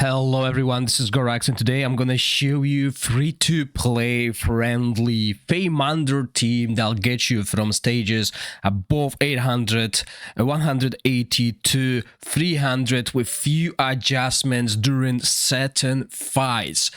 Hello everyone, this is Gorax and today I'm gonna show you free-to-play friendly Feymander team that'll get you from stages above 800, 180 to 300 with few adjustments during certain fights.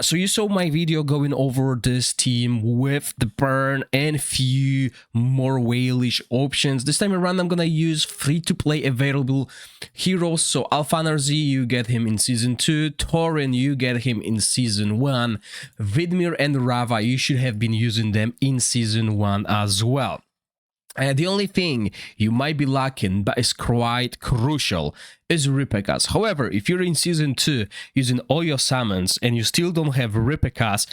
So you saw my video going over this team with the burn and few more whalish options. This time around I'm gonna use free-to-play available heroes. So Alfanarzi, you get him in Season 2, Thorin, you get him in Season 1, Vidmir and Rava, you should have been using them in Season 1 as well. The only thing you might be lacking, but is quite crucial, is Ripekas. However, if you're in Season 2 using all your summons and you still don't have Ripekas,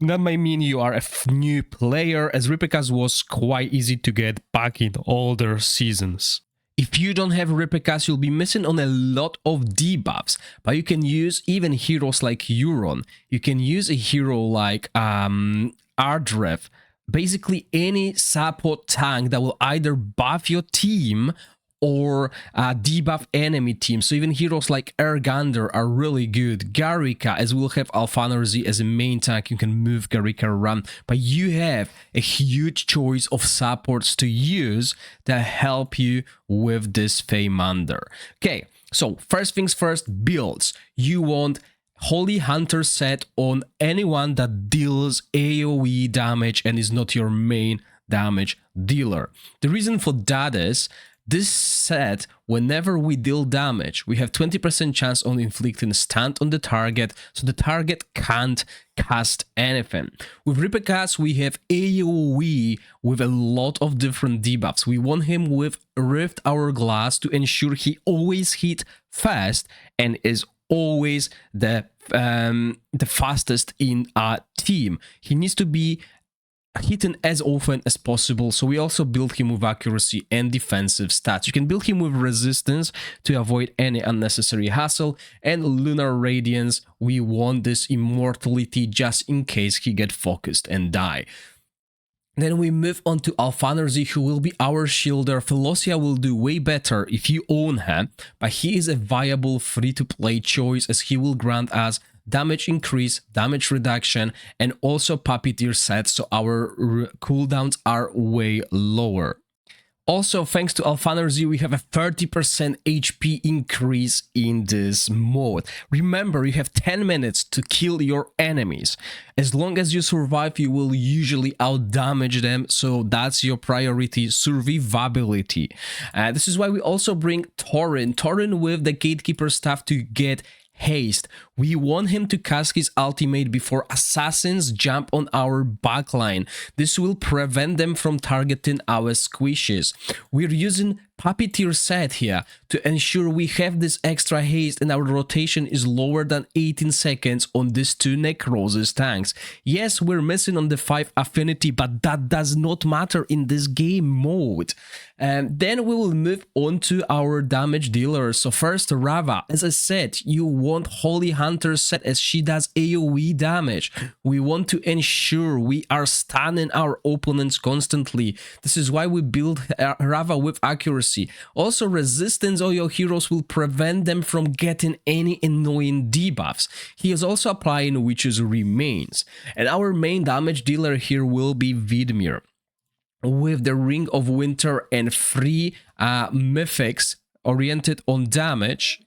that might mean you are a new player, as Ripekas was quite easy to get back in older seasons. If you don't have Ripekas, you'll be missing on a lot of debuffs, but you can use even heroes like Euron. You can use a hero like Ardrev, basically any support tank that will either buff your team or debuff enemy team. So even heroes like Ergander are really good. Garika, as we'll have Alfanarzi as a main tank, you can move Garika around, but you have a huge choice of supports to use that help you with this Feymander. Okay, so first things first, builds. You want Holy Hunter set on anyone that deals AoE damage and is not your main damage dealer. The reason for that is this set, whenever we deal damage, we have 20% chance on inflicting stun on the target, so the target can't cast anything. With Ripekas, we have AoE with a lot of different debuffs. We want him with Rift Hourglass to ensure he always hit fast and is always the fastest in our team. He needs to be hitting as often as possible, so we also build him with accuracy and defensive stats. You can build him with resistance to avoid any unnecessary hassle, and Lunar Radiance, we want this immortality just in case he get focused and die. Then we move on to Alfanarzi, who will be our shielder. Philosia will do way better if you own her, but he is a viable free-to-play choice as he will grant us damage increase, damage reduction, and also puppeteer sets, so our cooldowns are way lower. Also, thanks to Alfanarzi, we have a 30% HP increase in this mode. Remember, you have 10 minutes to kill your enemies. As long as you survive, you will usually outdamage them, so that's your priority, survivability. This is why we also bring Thorin with the Gatekeeper staff to get haste. We want him to cast his ultimate before assassins jump on our backline. This will prevent them from targeting our squishes. We're using Puppeteer set here to ensure we have this extra haste and our rotation is lower than 18 seconds on these two Necrosis tanks. Yes, we're missing on the 5 affinity, but that does not matter in this game mode. And then we will move on to our damage dealers. So first, Rava. As I said, you want Holy Hunter set as she does AoE damage. We want to ensure we are stunning our opponents constantly. This is why we build Rava with accuracy. Also, resistance of your heroes will prevent them from getting any annoying debuffs. He is also applying Witch's Remains. And our main damage dealer here will be Vidmir, with the Ring of Winter and 3 mythics oriented on damage.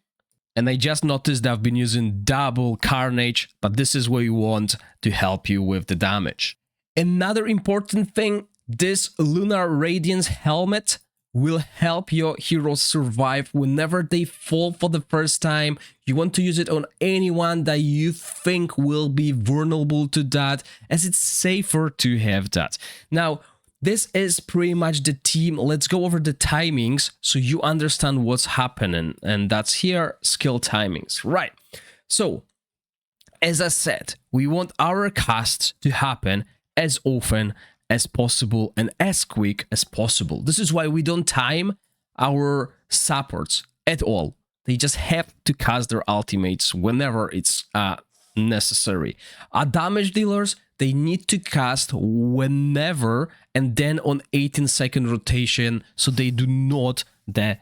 And I just noticed that I've been using double Carnage, but this is what you want to help you with the damage. Another important thing, this Lunar Radiance helmet will help your heroes survive whenever they fall for the first time. You want to use it on anyone that you think will be vulnerable to that, as it's safer to have that. Now, this is pretty much the team. Let's go over the timings so you understand what's happening. And that's here, skill timings. Right. So, as I said, we want our casts to happen as often as possible and as quick as possible. This is why we don't time our supports at all. They just have to cast their ultimates whenever it's necessary. Our damage dealers, they need to cast whenever and then on 18-second rotation so they do not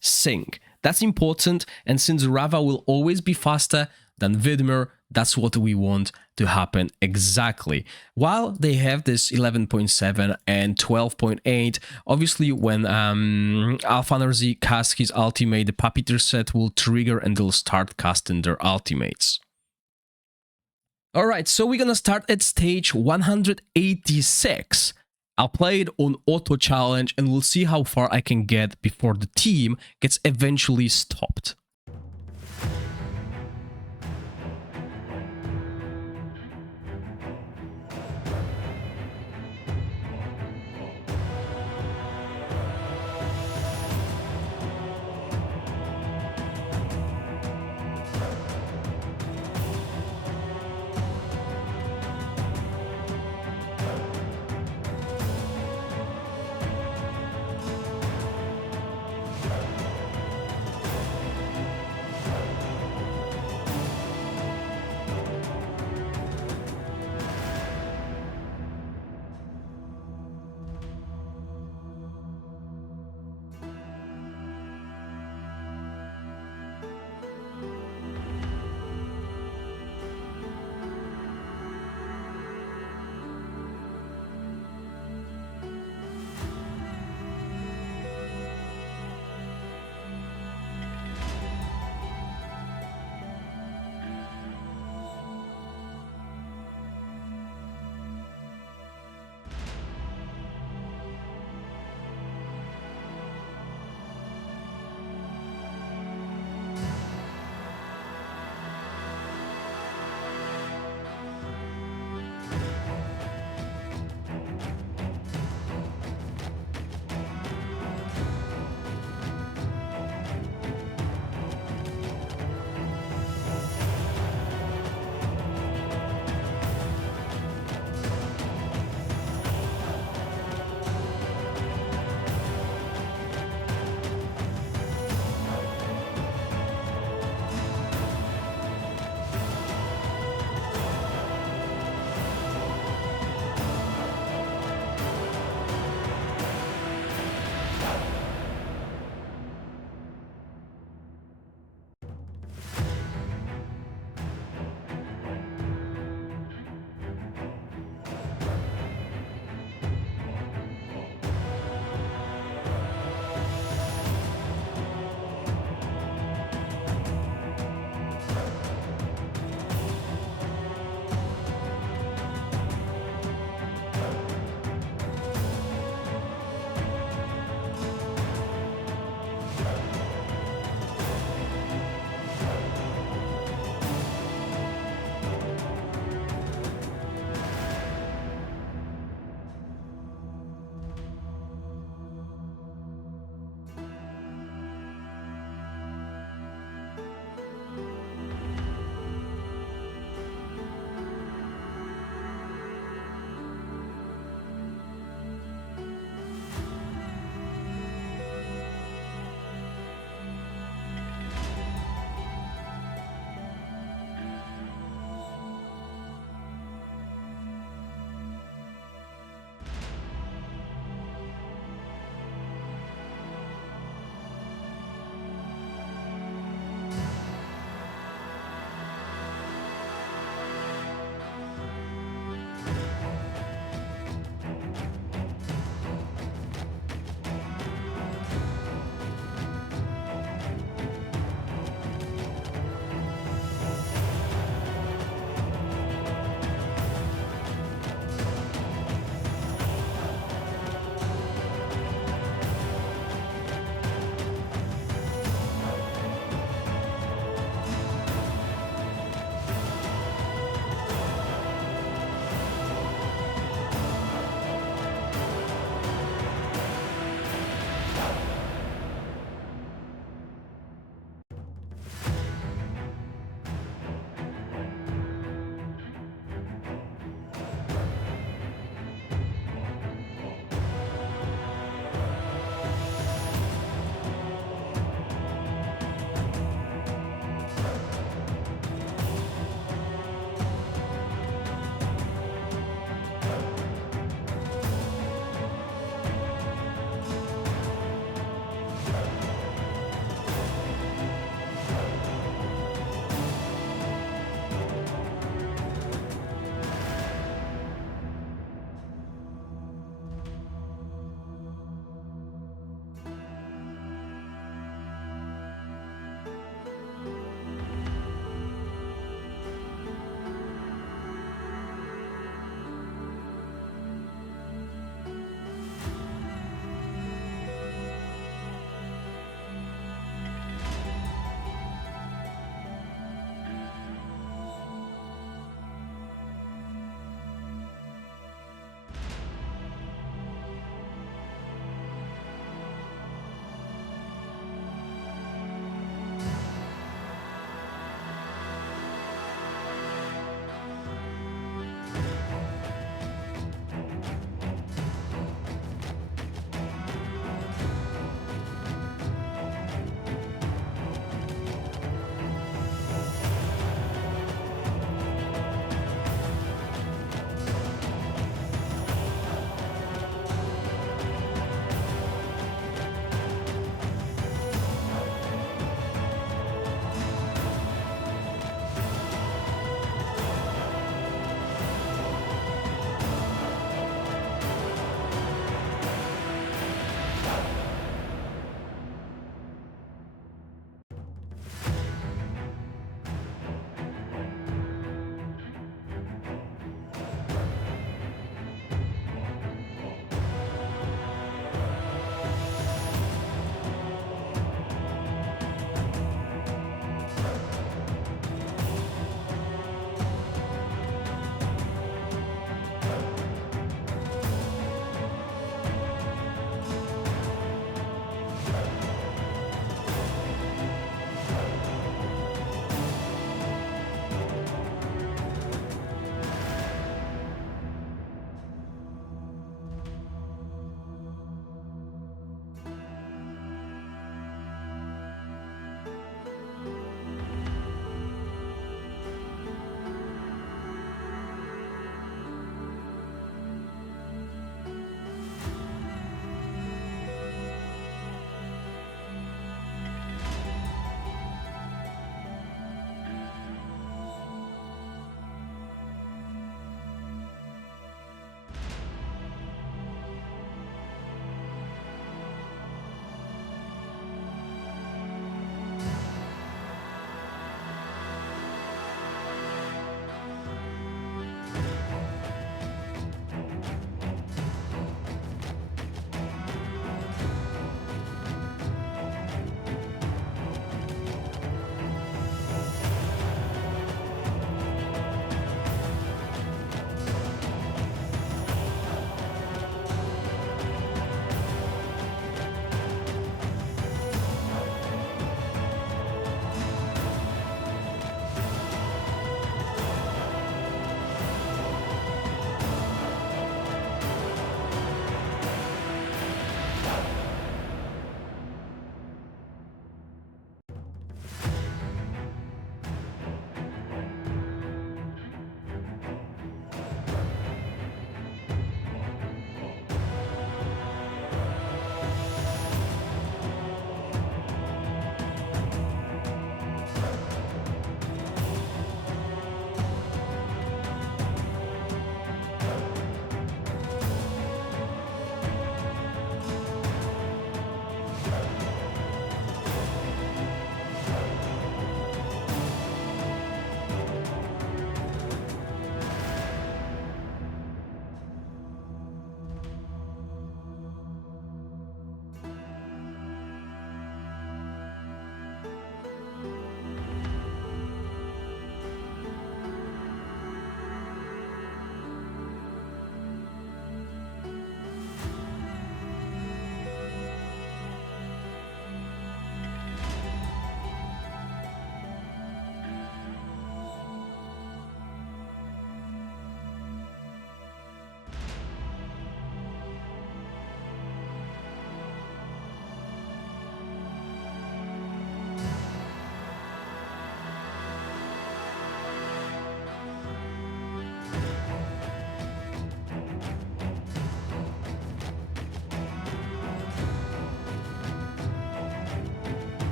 sync. That's important, and since Rava will always be faster than Vidmer, that's what we want to happen exactly. While they have this 11.7 and 12.8, obviously when Alphanarzi casts his ultimate, the Puppeteer set will trigger and they'll start casting their ultimates. Alright, so we're gonna start at stage 186. I'll play it on auto challenge and we'll see how far I can get before the team gets eventually stopped.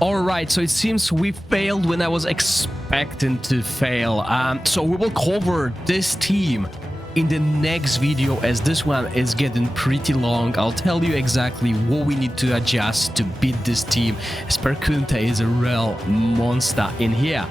Alright, so it seems we failed when I was expecting to fail. So we will cover this team in the next video, as this one is getting pretty long. I'll tell you exactly what we need to adjust to beat this team, as Perkunta is a real monster in here.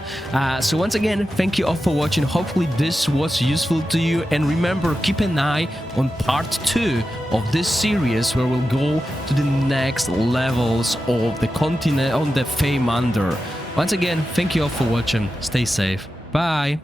So once again, thank you all for watching. Hopefully this was useful to you, and remember, keep an eye on part 2 of this series, where we'll go to the next levels of the continent on the Feymander. Once again, thank you all for watching. Stay safe. Bye.